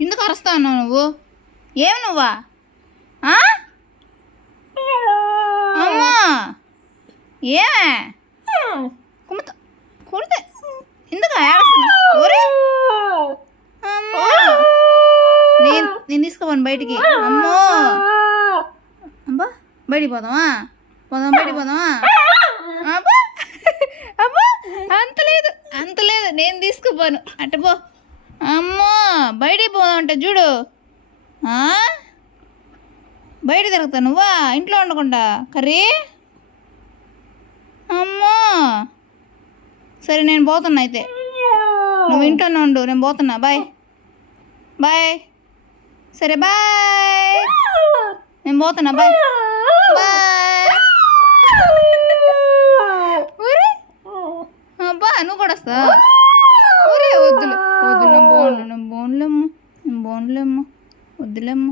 ఎందుకు అరుస్తా ఉన్నావు నువ్వు? ఏమి నువ్వా? అమ్మా! ఏమే కుమ్మత కుడితే ఎందుకు ఒరే! అమ్మా! నేను నేను తీసుకోపోను బయటికి. అమ్మో! అబ్బా బయటికి పోదామా? పోదాం బయటికి పోదామా? అబ్బా! అబ్బా! అంత లేదు అంత లేదు. నేను తీసుకుపోను. అట్ట పో. అమ్మో! ఉంటుంది అంటే చూడు బయట తిరుగుతా నువ్వా? ఇంట్లో ఉండకుండా. కర్రీ? అమ్మో. సరే నేను పోతున్నా అయితే. నువ్వు ఇంట్లోనే ఉండు నేను పోతున్నా. బాయ్. బాయ్. సరే బాయ్. నేను పోతున్నా బాయ్. బాయ్. ఊరే? అబ్బా నువ్వు కూడా వస్తా ఊరే వద్దులే వద్దు నేను బోన్లు నేను బోన్లేమ్మ నేను బోన్లేమ్మ వద్దులేమ్మ.